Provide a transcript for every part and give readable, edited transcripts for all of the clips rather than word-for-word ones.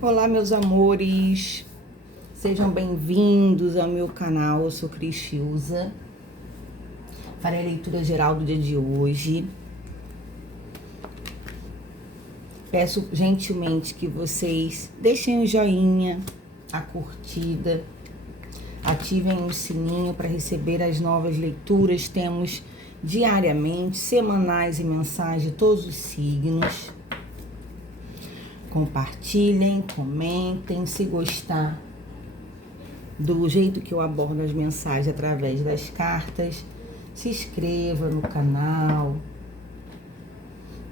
Olá, meus amores, sejam bem-vindos ao meu canal. Eu sou Cris Fiuza. Farei a leitura geral do dia de hoje. Peço gentilmente que vocês deixem o joinha, a curtida, ativem o sininho para receber as novas leituras. Temos diariamente, semanais e mensais de todos os signos. Compartilhem, comentem, se gostar do jeito que eu abordo as mensagens através das cartas, se inscreva no canal,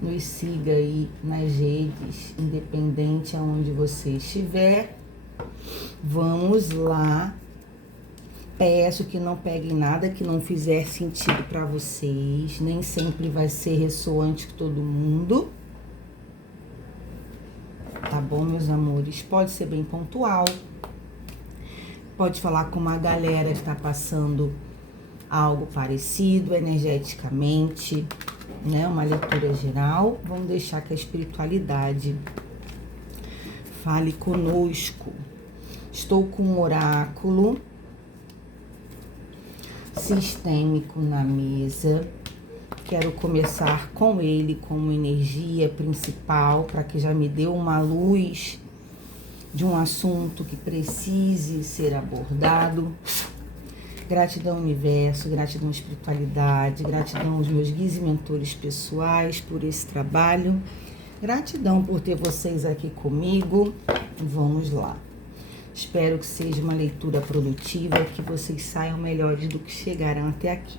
nos siga aí nas redes, independente aonde você estiver. Vamos lá. Peço que não peguem nada que não fizer sentido para vocês, nem sempre vai ser ressoante com todo mundo. Tá bom, meus amores? Pode ser bem pontual. Pode falar com uma galera que tá passando algo parecido energeticamente, né? Uma leitura geral. Vamos deixar que a espiritualidade fale conosco. Estou com um oráculo sistêmico na mesa. Quero começar com ele como energia principal, para que já me dê uma luz de um assunto que precise ser abordado. Gratidão, universo, gratidão, espiritualidade, gratidão aos meus guias e mentores pessoais por esse trabalho. Gratidão por ter vocês aqui comigo. Vamos lá. Espero que seja uma leitura produtiva, que vocês saiam melhores do que chegaram até aqui.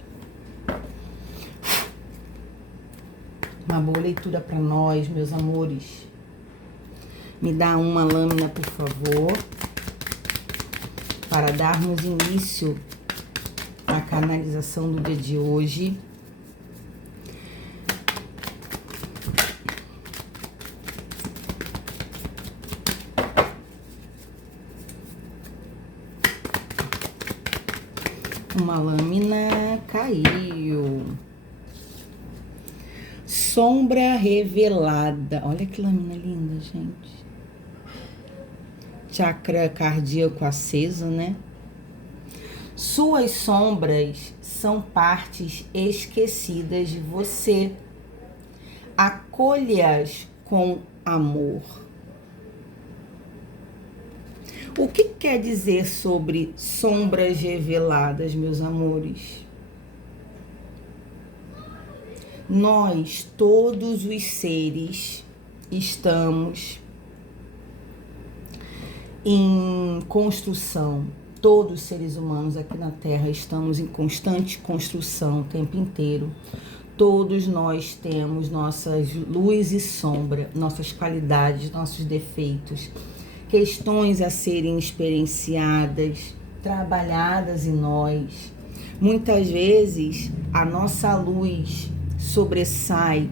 Uma boa leitura para nós, meus amores. Me dá uma lâmina, por favor, para darmos início à canalização do dia de hoje. Uma lâmina caiu. Sombra revelada. Olha que lâmina linda, gente. Chakra cardíaco aceso, né? Suas sombras são partes esquecidas de você. Acolha-as com amor. O que quer dizer sobre sombras reveladas, meus amores? Nós, todos os seres, estamos em construção. Todos os seres humanos aqui na Terra estamos em constante construção o tempo inteiro. Todos nós temos nossas luz e sombra, nossas qualidades, nossos defeitos, questões a serem experienciadas, trabalhadas em nós. Muitas vezes a nossa luz sobressai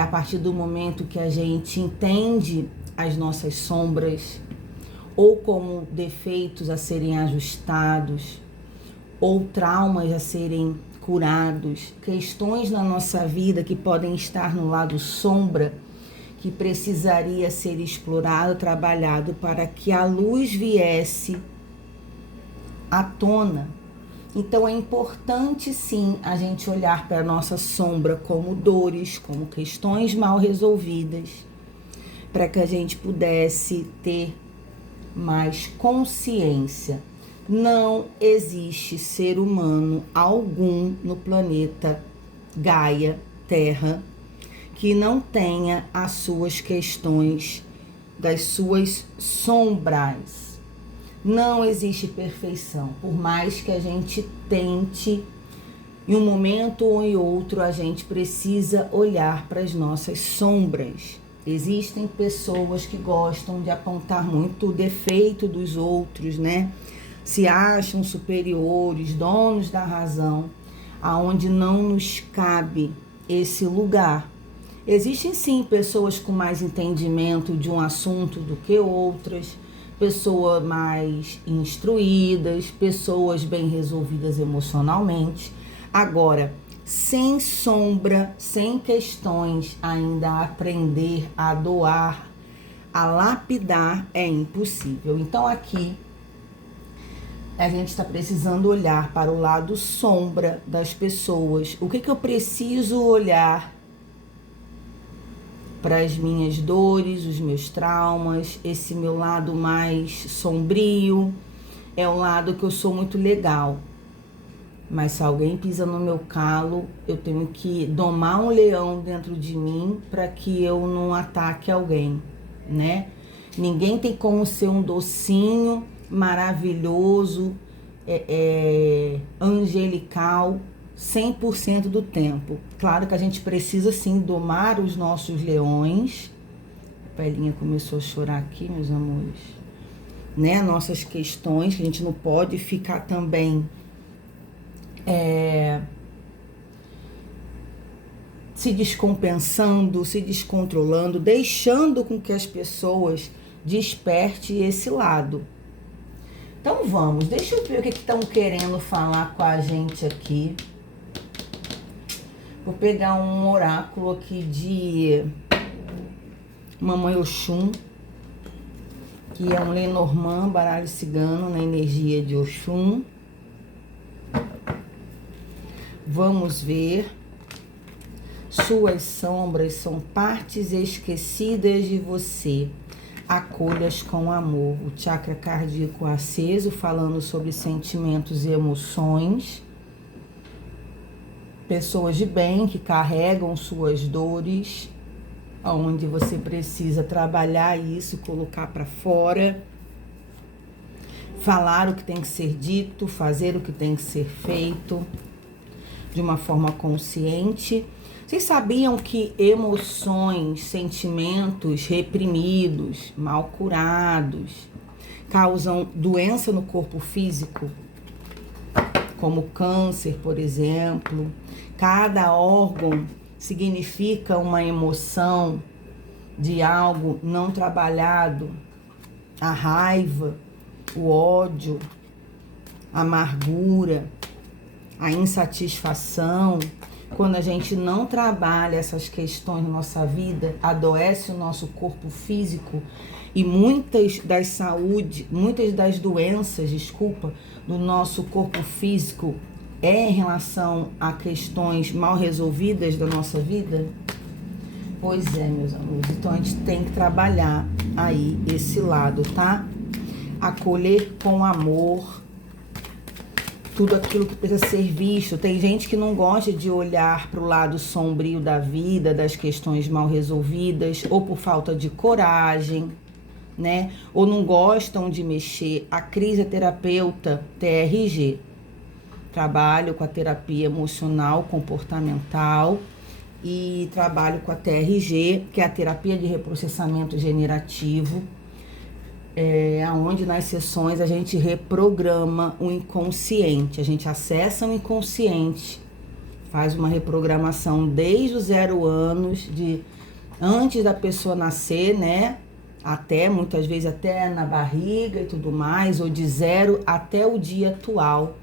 a partir do momento que a gente entende as nossas sombras, ou como defeitos a serem ajustados, ou traumas a serem curados, questões na nossa vida que podem estar no lado sombra, que precisaria ser explorado, trabalhado para que a luz viesse à tona. Então é importante sim a gente olhar para a nossa sombra como dores, como questões mal resolvidas, para que a gente pudesse ter mais consciência. Não existe ser humano algum no planeta Gaia, Terra, que não tenha as suas questões, das suas sombras. Não existe perfeição, por mais que a gente tente, em um momento ou em outro, a gente precisa olhar para as nossas sombras. Existem pessoas que gostam de apontar muito o defeito dos outros, né? Se acham superiores, donos da razão, aonde não nos cabe esse lugar. Existem sim pessoas com mais entendimento de um assunto do que outras, pessoas mais instruídas, pessoas bem resolvidas emocionalmente. Agora, sem sombra, sem questões, ainda aprender a doar, a lapidar é impossível. Então aqui a gente está precisando olhar para o lado sombra das pessoas. O que eu preciso olhar para as minhas dores, os meus traumas, esse meu lado mais sombrio? É um lado que eu sou muito legal, mas se alguém pisa no meu calo, eu tenho que domar um leão dentro de mim para que eu não ataque alguém, né? Ninguém tem como ser um docinho maravilhoso, angelical 100% do tempo. Claro que a gente precisa sim domar os nossos leões. A Pelinha começou a chorar aqui, meus amores, né? Nossas questões, que a gente não pode ficar também se descompensando, se descontrolando, deixando com que as pessoas despertem esse lado. Então vamos, deixa eu ver o que estão querendo falar com a gente aqui. Vou pegar um oráculo aqui de Mamãe Oxum, que é um Lenormand, baralho cigano na energia de Oxum. Vamos ver. Suas sombras são partes esquecidas de você. Acolhas com amor. O chakra cardíaco aceso, falando sobre sentimentos e emoções. Pessoas de bem que carregam suas dores, onde você precisa trabalhar isso, colocar para fora. Falar o que tem que ser dito, fazer o que tem que ser feito de uma forma consciente. Vocês sabiam que emoções, sentimentos reprimidos, mal curados, causam doença no corpo físico? Como câncer, por exemplo. Cada órgão significa uma emoção de algo não trabalhado. A raiva, o ódio, a amargura, a insatisfação. Quando a gente não trabalha essas questões na nossa vida, adoece o nosso corpo físico e muitas das doenças, do nosso corpo físico é em relação a questões mal resolvidas da nossa vida? Pois é, meus amores. Então a gente tem que trabalhar aí esse lado, tá? Acolher com amor tudo aquilo que precisa ser visto. Tem gente que não gosta de olhar para o lado sombrio da vida, das questões mal resolvidas, ou por falta de coragem, né? Ou não gostam de mexer. A crisoterapeuta TRG. Trabalho com a terapia emocional, comportamental e trabalho com a TRG, que é a terapia de reprocessamento generativo, onde nas sessões a gente reprograma o inconsciente, a gente acessa o inconsciente, faz uma reprogramação desde os 0 anos, antes da pessoa nascer, né? Até, muitas vezes, até na barriga e tudo mais, ou de 0 até o dia atual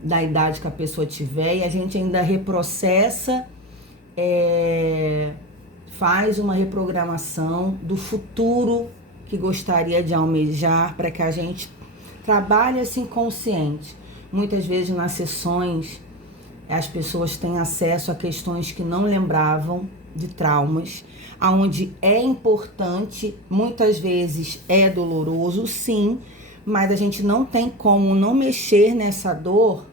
da idade que a pessoa tiver, e a gente ainda reprocessa, faz uma reprogramação do futuro que gostaria de almejar, para que a gente trabalhe assim consciente. Muitas vezes nas sessões as pessoas têm acesso a questões que não lembravam, de traumas, aonde é importante, muitas vezes é doloroso, sim, mas a gente não tem como não mexer nessa dor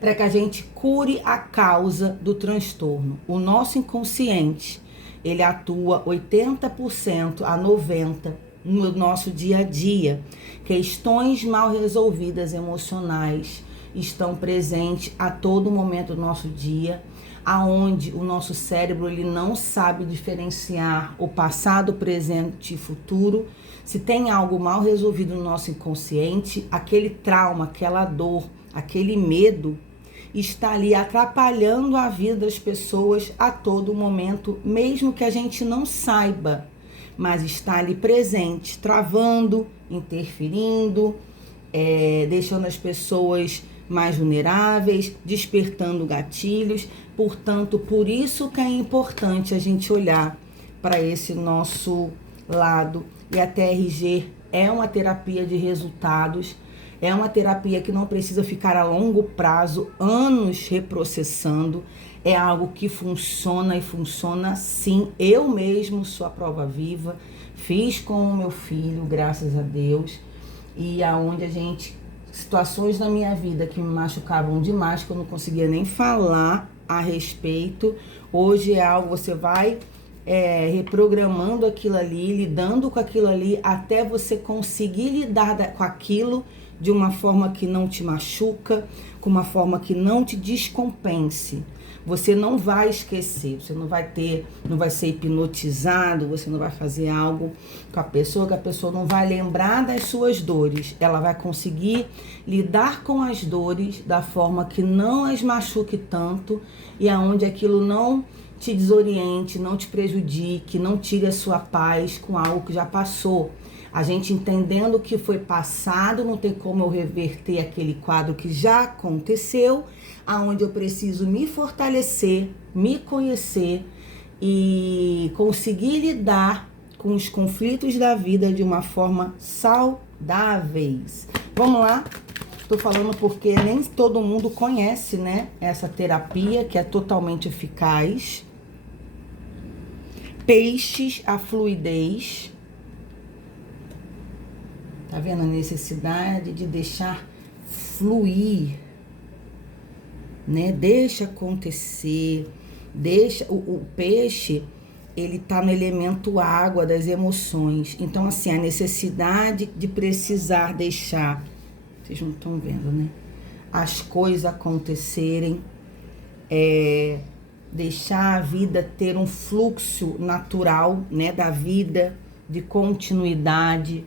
para que a gente cure a causa do transtorno. O nosso inconsciente, ele atua 80% a 90% no nosso dia a dia. Questões mal resolvidas emocionais estão presentes a todo momento do nosso dia, aonde o nosso cérebro ele não sabe diferenciar o passado, presente e futuro. Se tem algo mal resolvido no nosso inconsciente, aquele trauma, aquela dor, aquele medo está ali atrapalhando a vida das pessoas a todo momento, mesmo que a gente não saiba, mas está ali presente, travando, interferindo, deixando as pessoas mais vulneráveis, despertando gatilhos. Portanto, por isso que é importante a gente olhar para esse nosso lado. E a TRG é uma terapia de resultados, é uma terapia que não precisa ficar a longo prazo, anos reprocessando. É algo que funciona e funciona sim. Eu mesmo sou a prova viva, fiz com o meu filho, graças a Deus, e aonde situações na minha vida que me machucavam demais, que eu não conseguia nem falar a respeito, hoje é algo, você vai reprogramando aquilo ali, lidando com aquilo ali, até você conseguir lidar com aquilo de uma forma que não te machuca, com uma forma que não te descompense. Você não vai esquecer, você não vai ser hipnotizado, você não vai fazer algo com a pessoa, que a pessoa não vai lembrar das suas dores. Ela vai conseguir lidar com as dores da forma que não as machuque tanto e aonde aquilo não te desoriente, não te prejudique, não tire a sua paz com algo que já passou. A gente entendendo que foi passado, não tem como eu reverter aquele quadro que já aconteceu, aonde eu preciso me fortalecer, me conhecer e conseguir lidar com os conflitos da vida de uma forma saudáveis. Vamos lá? Tô falando porque nem todo mundo conhece, né, essa terapia que é totalmente eficaz. Peixes, a fluidez. Tá vendo a necessidade de deixar fluir, né? Deixa acontecer, deixa o peixe, ele tá no elemento água das emoções. Então assim, a necessidade de precisar deixar, vocês não estão vendo, né? As coisas acontecerem, deixar a vida ter um fluxo natural, né, da vida, de continuidade.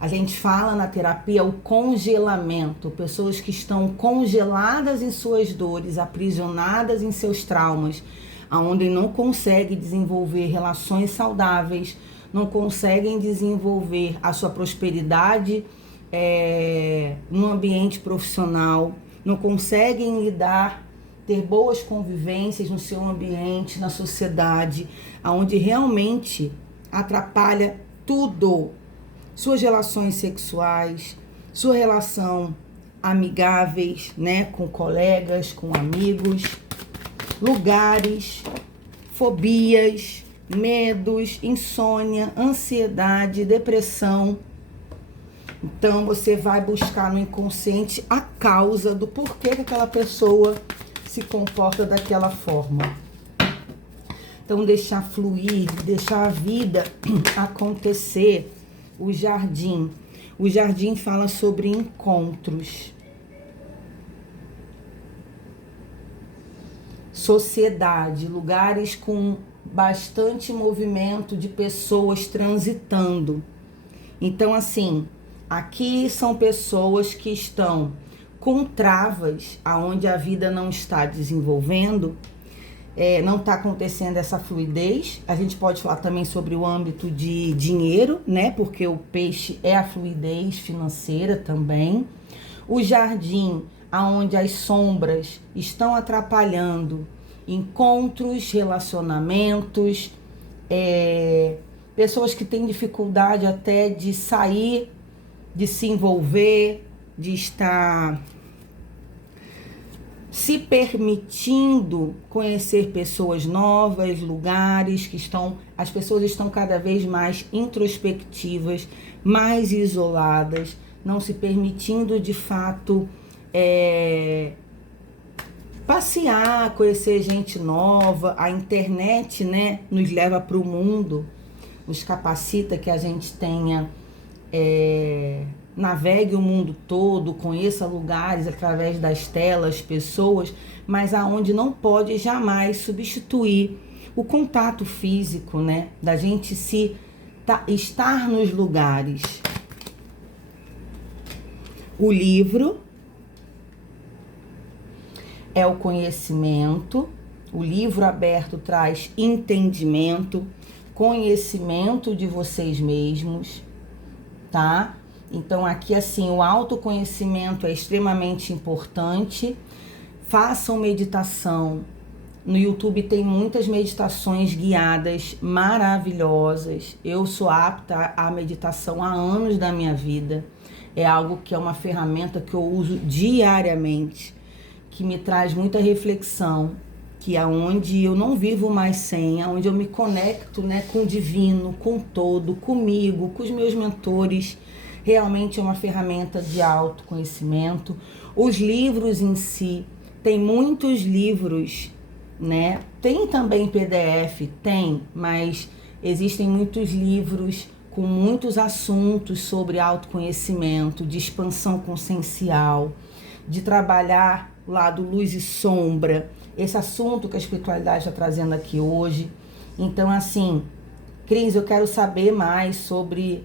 A gente fala na terapia o congelamento, pessoas que estão congeladas em suas dores, aprisionadas em seus traumas, aonde não conseguem desenvolver relações saudáveis, não conseguem desenvolver a sua prosperidade no ambiente profissional, não conseguem ter boas convivências no seu ambiente, na sociedade, aonde realmente atrapalha tudo. Suas relações sexuais, sua relação amigáveis, né, com colegas, com amigos, lugares, fobias, medos, insônia, ansiedade, depressão. Então você vai buscar no inconsciente a causa do porquê que aquela pessoa se comporta daquela forma. Então deixar fluir, deixar a vida acontecer. O jardim. O jardim fala sobre encontros. Sociedade, lugares com bastante movimento de pessoas transitando. Então, assim, aqui são pessoas que estão com travas, aonde a vida não está desenvolvendo, não está acontecendo essa fluidez. A gente pode falar também sobre o âmbito de dinheiro, né? Porque o peixe é a fluidez financeira também. O jardim, aonde as sombras estão atrapalhando encontros, relacionamentos, pessoas que têm dificuldade até de sair, de se envolver, de estar se permitindo conhecer pessoas novas, lugares as pessoas estão cada vez mais introspectivas, mais isoladas, não se permitindo de fato passear, conhecer gente nova. A internet, né, nos leva para o mundo, nos capacita que a gente tenha navegue o mundo todo, conheça lugares através das telas, pessoas, mas aonde não pode jamais substituir o contato físico, né? Da gente estar nos lugares. O livro é o conhecimento. O livro aberto traz entendimento, conhecimento de vocês mesmos, tá? Então aqui assim, o autoconhecimento é extremamente importante. Façam meditação, No YouTube tem muitas meditações guiadas maravilhosas. Eu sou apta à meditação há anos da minha vida. É algo que é uma ferramenta que eu uso diariamente, que me traz muita reflexão, que é onde eu não vivo mais sem, onde eu me conecto, né, com o divino, com o todo, comigo, com os meus mentores. Realmente é uma ferramenta de autoconhecimento. Os livros em si, tem muitos livros, né? Tem também PDF, tem, mas existem muitos livros com muitos assuntos sobre autoconhecimento, de expansão consciencial, de trabalhar o lado luz e sombra, esse assunto que a espiritualidade está trazendo aqui hoje. Então, assim, Cris, eu quero saber mais sobre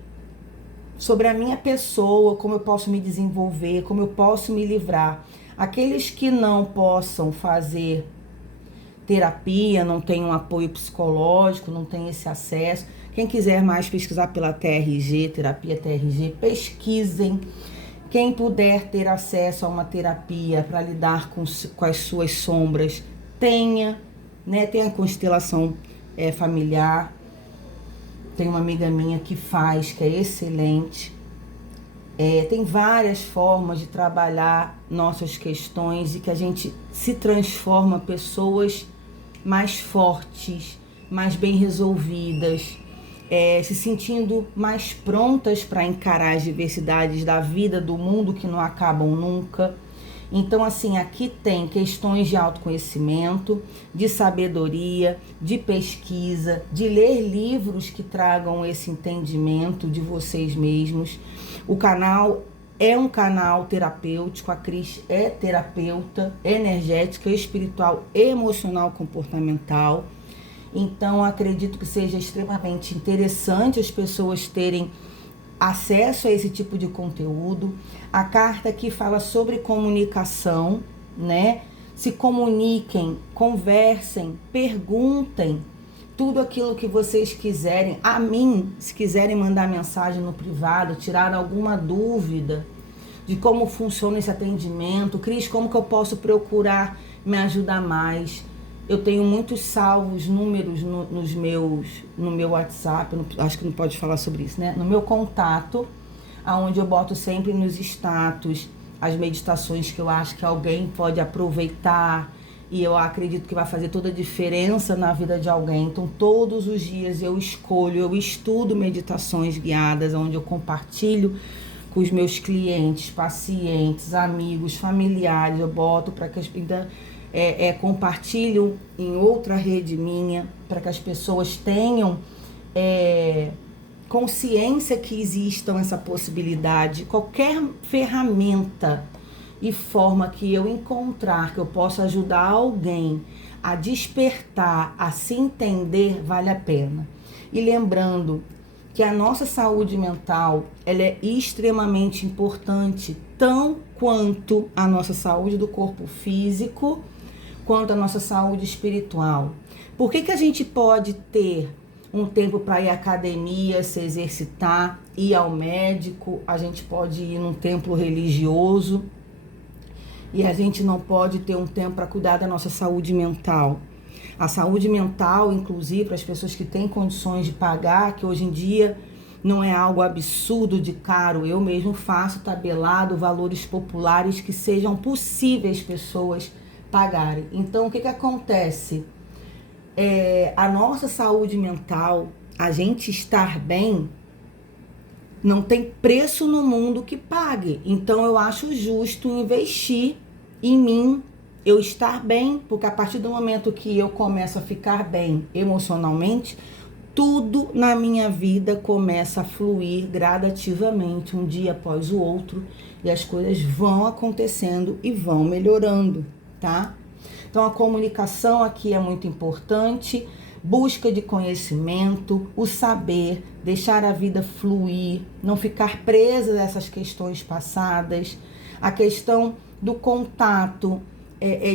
a minha pessoa, como eu posso me desenvolver, como eu posso me livrar. Aqueles que não possam fazer terapia, não tem um apoio psicológico, não tem esse acesso. Quem quiser mais pesquisar pela TRG, terapia TRG, pesquisem. Quem puder ter acesso a uma terapia para lidar com as suas sombras, tenha, né? Tem a constelação familiar. Tem uma amiga minha que faz, que é excelente. Tem várias formas de trabalhar nossas questões e que a gente se transforma pessoas mais fortes, mais bem resolvidas, se sentindo mais prontas para encarar as diversidades da vida, do mundo que não acabam nunca. Então, assim, aqui tem questões de autoconhecimento, de sabedoria, de pesquisa, de ler livros que tragam esse entendimento de vocês mesmos. O canal é um canal terapêutico, a Cris é terapeuta energética, espiritual, emocional, comportamental. Então, acredito que seja extremamente interessante as pessoas terem acesso a esse tipo de conteúdo. A carta aqui fala sobre comunicação, né? Se comuniquem, conversem, perguntem tudo aquilo que vocês quiserem. A mim, se quiserem mandar mensagem no privado, tirar alguma dúvida de como funciona esse atendimento. Cris, como que eu posso procurar me ajudar mais? Eu tenho muitos salvos números no meu WhatsApp, acho que não pode falar sobre isso, né? No meu contato, onde eu boto sempre nos status as meditações que eu acho que alguém pode aproveitar e eu acredito que vai fazer toda a diferença na vida de alguém. Então, todos os dias eu estudo meditações guiadas, onde eu compartilho com os meus clientes, pacientes, amigos, familiares, eu boto para que as compartilho em outra rede minha, para que as pessoas tenham consciência que existam essa possibilidade. Qualquer ferramenta e forma que eu encontrar, que eu possa ajudar alguém a despertar, a se entender, vale a pena. E lembrando que a nossa saúde mental, ela é extremamente importante, tão quanto a nossa saúde do corpo físico, quanto a nossa saúde espiritual. Por que a gente pode ter um tempo para ir à academia, se exercitar, ir ao médico, a gente pode ir num templo religioso e a gente não pode ter um tempo para cuidar da nossa saúde mental? A saúde mental, inclusive, para as pessoas que têm condições de pagar, que hoje em dia não é algo absurdo de caro, eu mesmo faço tabelado valores populares que sejam possíveis pessoas pagarem. Então, o que acontece? A nossa saúde mental, a gente estar bem, não tem preço no mundo que pague. Então, eu acho justo investir em mim, eu estar bem, porque a partir do momento que eu começo a ficar bem emocionalmente, tudo na minha vida começa a fluir gradativamente, um dia após o outro, e as coisas vão acontecendo e vão melhorando, tá? Então, a comunicação aqui é muito importante, busca de conhecimento, o saber, deixar a vida fluir, não ficar presa a essas questões passadas, a questão do contato,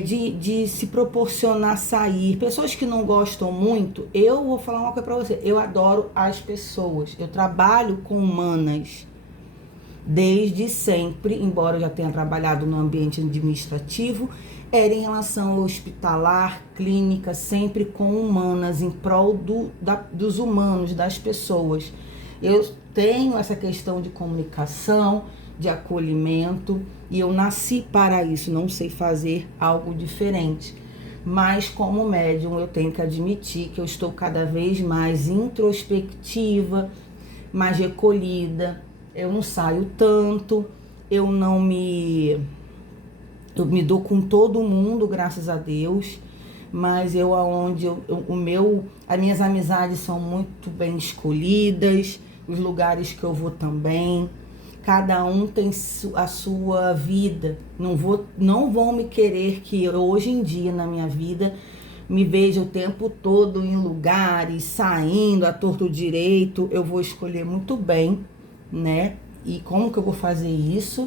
de se proporcionar sair. Pessoas que não gostam muito, eu vou falar uma coisa para você, eu adoro as pessoas, eu trabalho com humanas. desde sempre, embora eu já tenha trabalhado no ambiente administrativo, era em relação ao hospitalar, clínica, sempre com humanas, em prol dos humanos, das pessoas. Eu tenho essa questão de comunicação, de acolhimento, e eu nasci para isso, não sei fazer algo diferente. Mas como médium eu tenho que admitir que eu estou cada vez mais introspectiva, mais recolhida, eu não saio tanto, eu me dou com todo mundo, graças a Deus, mas as minhas amizades são muito bem escolhidas, os lugares que eu vou também. Cada um tem a sua vida. Não vão me querer que eu, hoje em dia, na minha vida, me veja o tempo todo em lugares, saindo à torto direito. Eu vou escolher muito bem, né? E como que eu vou fazer isso?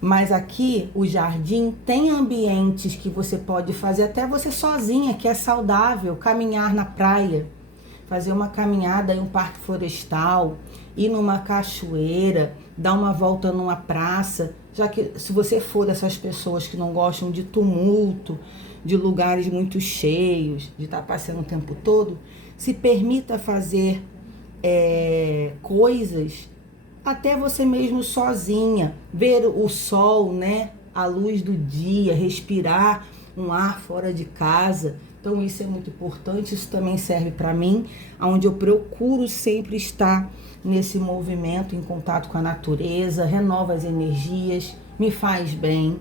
Mas aqui, o jardim tem ambientes que você pode fazer, até você sozinha, que é saudável. Caminhar na praia, fazer uma caminhada em um parque florestal, ir numa cachoeira, dar uma volta numa praça, já que se você for dessas pessoas que não gostam de tumulto, de lugares muito cheios, de estar passeando o tempo todo, se permita fazer coisas, até você mesmo sozinha, ver o sol, né, a luz do dia, respirar um ar fora de casa. Então isso é muito importante, isso também serve para mim, onde eu procuro sempre estar nesse movimento, em contato com a natureza, renova as energias, me faz bem.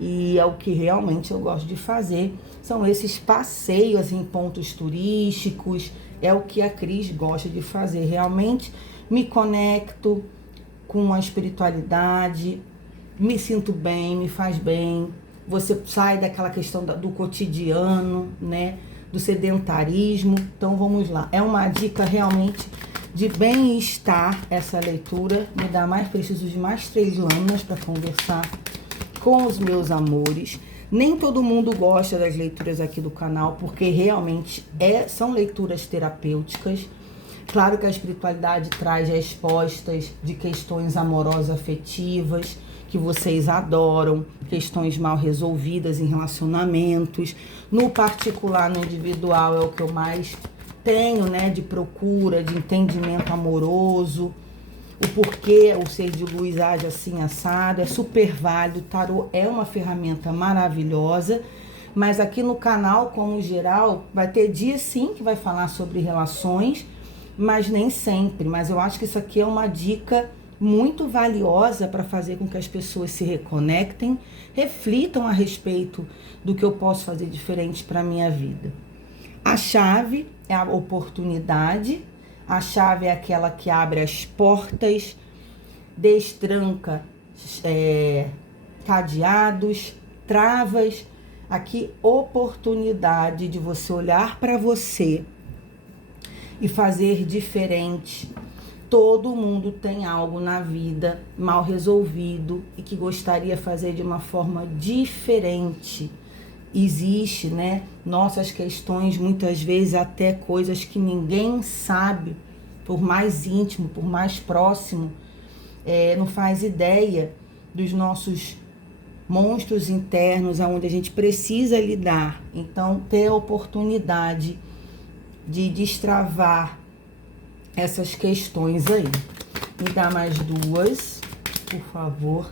E é o que realmente eu gosto de fazer, são esses passeios em pontos turísticos, é o que a Cris gosta de fazer. Realmente me conecto com a espiritualidade, me sinto bem, me faz bem. Você sai daquela questão do cotidiano, né? Do sedentarismo. Então vamos lá. É uma dica realmente de bem-estar essa leitura. Me dá mais, preciso de mais 3 lâminas para conversar com os meus amores. Nem todo mundo gosta das leituras aqui do canal, porque realmente são leituras terapêuticas. Claro que a espiritualidade traz respostas de questões amorosas, afetivas, que vocês adoram, questões mal resolvidas em relacionamentos. No particular, no individual, é o que eu mais tenho, né, de procura, de entendimento amoroso, o porquê o ser de luz age assim assado, é super válido. O tarô é uma ferramenta maravilhosa, mas aqui no canal, como geral, vai ter dia sim que vai falar sobre relações, mas nem sempre. Mas eu acho que isso aqui é uma dica muito valiosa para fazer com que as pessoas se reconectem, reflitam a respeito do que eu posso fazer diferente para a minha vida. A chave é a oportunidade, a chave é aquela que abre as portas, destranca cadeados, travas. Aqui, oportunidade de você olhar para você e fazer diferente. Todo mundo tem algo na vida mal resolvido e que gostaria de fazer de uma forma diferente. Existe, né, nossas questões, muitas vezes até coisas que ninguém sabe, por mais íntimo, por mais próximo, não faz ideia dos nossos monstros internos, onde a gente precisa lidar. Então, ter a oportunidade de destravar essas questões aí. Me dá mais 2, por favor.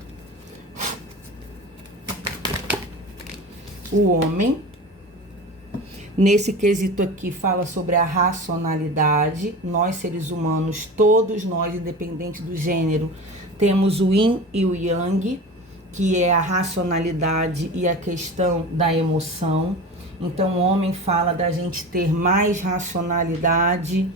O homem, nesse quesito aqui, fala sobre a racionalidade. Nós, seres humanos, todos nós, independente do gênero, temos o yin e o yang, que é a racionalidade e a questão da emoção. Então, o homem fala da gente ter mais racionalidade,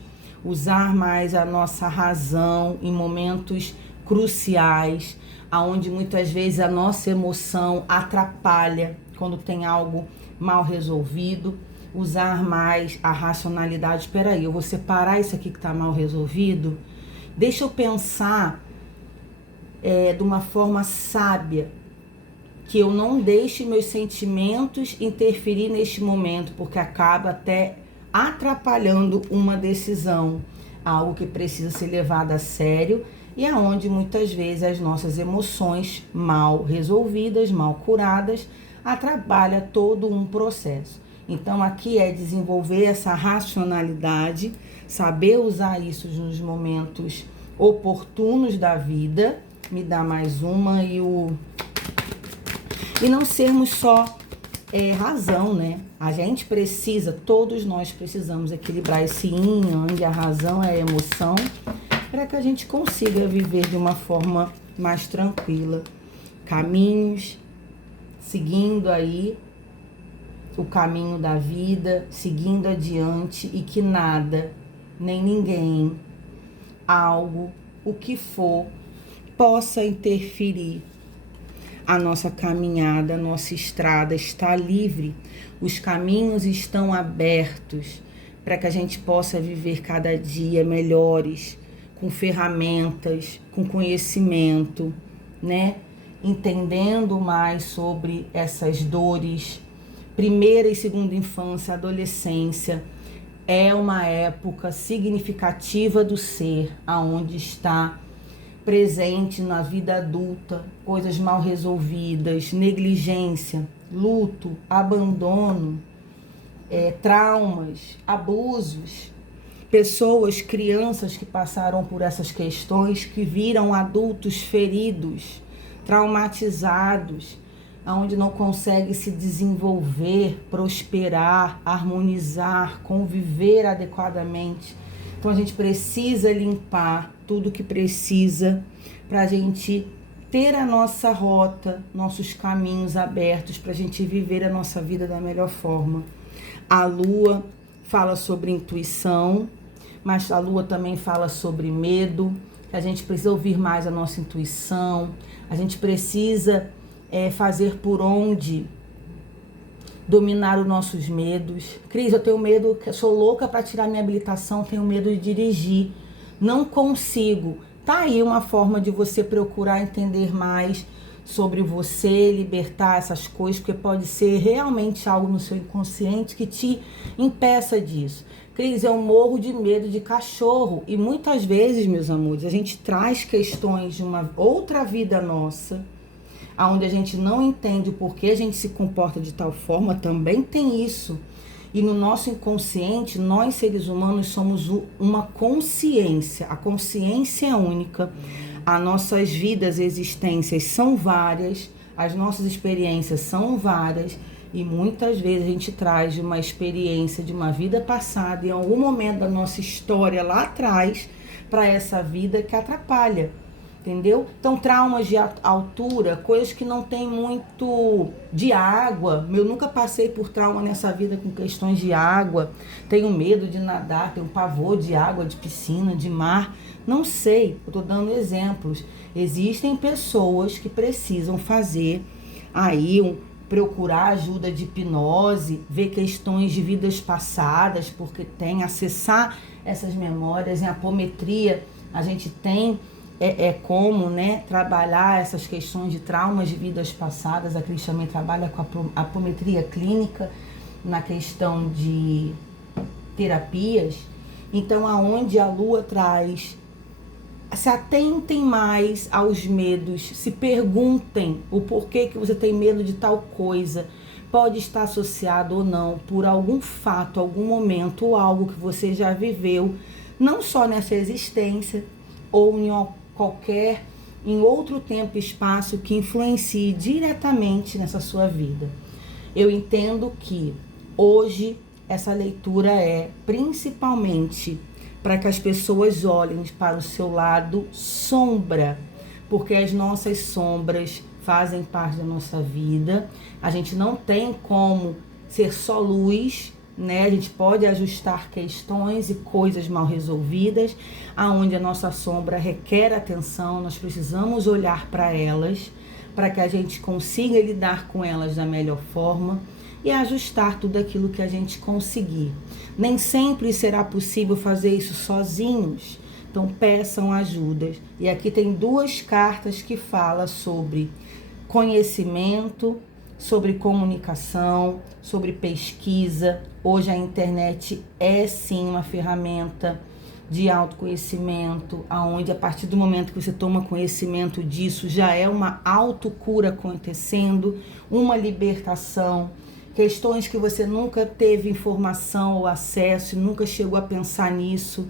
usar mais a nossa razão em momentos cruciais, aonde muitas vezes a nossa emoção atrapalha quando tem algo mal resolvido. Usar mais a racionalidade. Espera aí, eu vou separar isso aqui que está mal resolvido. Deixa eu pensar de uma forma sábia, que eu não deixe meus sentimentos interferir neste momento, porque acaba até atrapalhando uma decisão, algo que precisa ser levado a sério. e aonde muitas vezes as nossas emoções mal resolvidas, mal curadas, atrapalha todo um processo. Então aqui é desenvolver essa racionalidade, saber usar isso nos momentos oportunos da vida. Me dá mais uma e não sermos só razão, né? A gente precisa, todos nós precisamos equilibrar esse yin yang, a razão é a emoção, para que a gente consiga viver de uma forma mais tranquila. Caminhos, seguindo aí o caminho da vida, seguindo adiante, e que nada, nem ninguém, algo, o que for, possa interferir. A nossa caminhada, a nossa estrada está livre, os caminhos estão abertos para que a gente possa viver cada dia melhores, com ferramentas, com conhecimento, né? Entendendo mais sobre essas dores. Primeira e segunda infância, adolescência, é uma época significativa do ser, aonde está presente na vida adulta, coisas mal resolvidas, negligência, luto, abandono, traumas, abusos, pessoas, crianças que passaram por essas questões, que viram adultos feridos, traumatizados, onde não consegue se desenvolver, prosperar, harmonizar, conviver adequadamente. Então a gente precisa limpar tudo que precisa para a gente ter a nossa rota, nossos caminhos abertos, para a gente viver a nossa vida da melhor forma. A Lua fala sobre intuição, mas a Lua também fala sobre medo. A gente precisa ouvir mais a nossa intuição, a gente precisa fazer por onde dominar os nossos medos. Cris, eu tenho medo, eu sou louca para tirar minha habilitação, tenho medo de dirigir, não consigo. Tá aí uma forma de você procurar entender mais sobre você, libertar essas coisas, porque pode ser realmente algo no seu inconsciente que te impeça disso. Cris, eu morro de medo de cachorro, e muitas vezes, meus amores, a gente traz questões de uma outra vida nossa, onde a gente não entende o porquê a gente se comporta de tal forma, também tem isso. E no nosso inconsciente, nós seres humanos somos uma consciência. A consciência é única. As nossas vidas, existências são várias. As nossas experiências são várias. E muitas vezes a gente traz uma experiência de uma vida passada, em algum momento da nossa história lá atrás, para essa vida que atrapalha. Entendeu? Então, traumas de altura, coisas que não tem muito de água. Eu nunca passei por trauma nessa vida com questões de água. Tenho medo de nadar, tenho pavor de água, de piscina, de mar. Não sei, eu tô dando exemplos. Existem pessoas que precisam fazer aí procurar ajuda de hipnose, ver questões de vidas passadas, porque tem acessar essas memórias. Em apometria, a gente tem como, né, trabalhar essas questões de traumas de vidas passadas. A Cris também trabalha com a apometria clínica na questão de terapias. Então, aonde a Lua traz, se atentem mais aos medos, se perguntem o porquê que você tem medo de tal coisa. Pode estar associado ou não por algum fato, algum momento ou algo que você já viveu, não só nessa existência ou em outro tempo e espaço que influencie diretamente nessa sua vida. Eu entendo que hoje essa leitura é principalmente para que as pessoas olhem para o seu lado sombra, porque as nossas sombras fazem parte da nossa vida. A gente não tem como ser só luz, né? A gente pode ajustar questões e coisas mal resolvidas, aonde a nossa sombra requer atenção. Nós precisamos olhar para elas, para que a gente consiga lidar com elas da melhor forma e ajustar tudo aquilo que a gente conseguir. Nem sempre será possível fazer isso sozinhos, então peçam ajudas. E aqui tem 2 cartas que falam sobre conhecimento, sobre comunicação, sobre pesquisa. Hoje a internet é sim uma ferramenta de autoconhecimento, aonde a partir do momento que você toma conhecimento disso, já é uma autocura acontecendo, uma libertação, questões que você nunca teve informação ou acesso, nunca chegou a pensar nisso.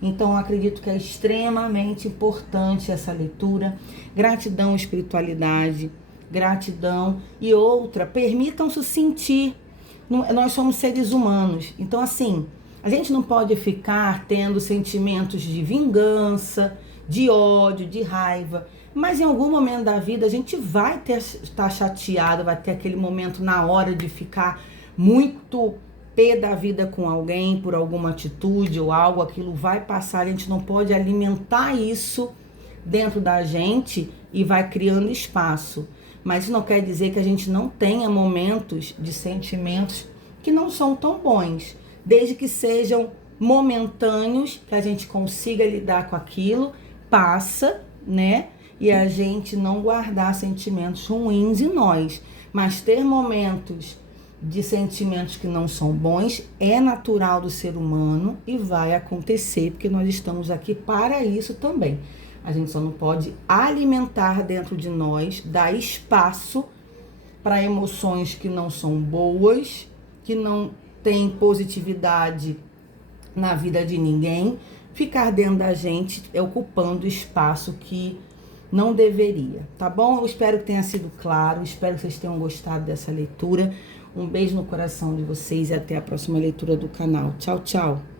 Então, eu acredito que é extremamente importante essa leitura. Gratidão, espiritualidade, gratidão. E outra, permitam-se sentir. Nós somos seres humanos. Então, assim, a gente não pode ficar tendo sentimentos de vingança, de ódio, de raiva. Mas em algum momento da vida a gente vai estar chateado, vai ter aquele momento na hora de ficar muito pé da vida com alguém por alguma atitude ou algo, aquilo vai passar, a gente não pode alimentar isso dentro da gente e vai criando espaço. Mas isso não quer dizer que a gente não tenha momentos de sentimentos que não são tão bons, desde que sejam momentâneos, que a gente consiga lidar com aquilo, passa, né? E a gente não guardar sentimentos ruins em nós, mas ter momentos de sentimentos que não são bons é natural do ser humano e vai acontecer, porque nós estamos aqui para isso também. A gente só não pode alimentar dentro de nós, dar espaço para emoções que não são boas, que não têm positividade na vida de ninguém, ficar dentro da gente ocupando espaço que não deveria, tá bom? Eu espero que tenha sido claro, espero que vocês tenham gostado dessa leitura. Um beijo no coração de vocês e até a próxima leitura do canal. Tchau, tchau!